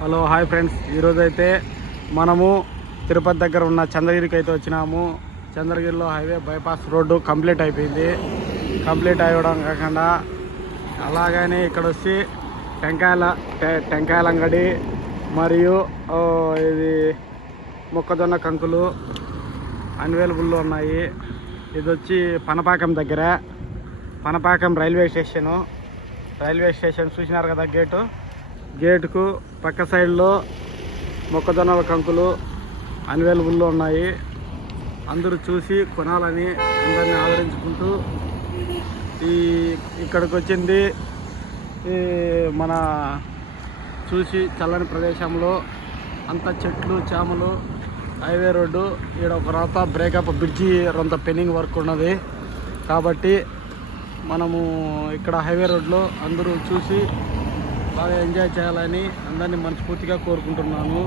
Hello hi friends, ఈరోజు అయితే మనము తిరుపతి దగ్గర ఉన్న చంద్రగిరికి అయితే వచ్చినాము. చంద్రగిరిలో హైవే బైపాస్ రోడ్డు కంప్లీట్ అయిపోయింది. కంప్లీట్ అవ్వడం కాకుండా అలాగనే ఇక్కడ వచ్చి టెంకాయల అంగడి మరియు ఇది మొక్కజొన్న కంకులు అవైలబుల్లో ఉన్నాయి. ఇది వచ్చి పనపాకం దగ్గర, పనపాకం రైల్వే స్టేషన్ చూసినారు కదా. గేటుకు పక్క సైడ్లో మొక్కజొన్నల కంకులు అవైలబుల్లో ఉన్నాయి. అందరూ చూసి కొనాలని అందరినీ ఆదరించుకుంటూ ఇక్కడికి వచ్చింది. మన చూసి చల్లని ప్రదేశంలో అంత చెట్లు చేమలు, హైవే రోడ్డు, ఇక్కడ ఒక రాత బ్రేకప్ బ్రిడ్జి రొంత పెండింగ్ వర్క్ ఉన్నది. కాబట్టి మనము ఇక్కడ హైవే రోడ్లో అందరూ చూసి బాగా ఎంజాయ్ చేయాలని అందరినీ మనస్ఫూర్తిగా కోరుకుంటున్నాను.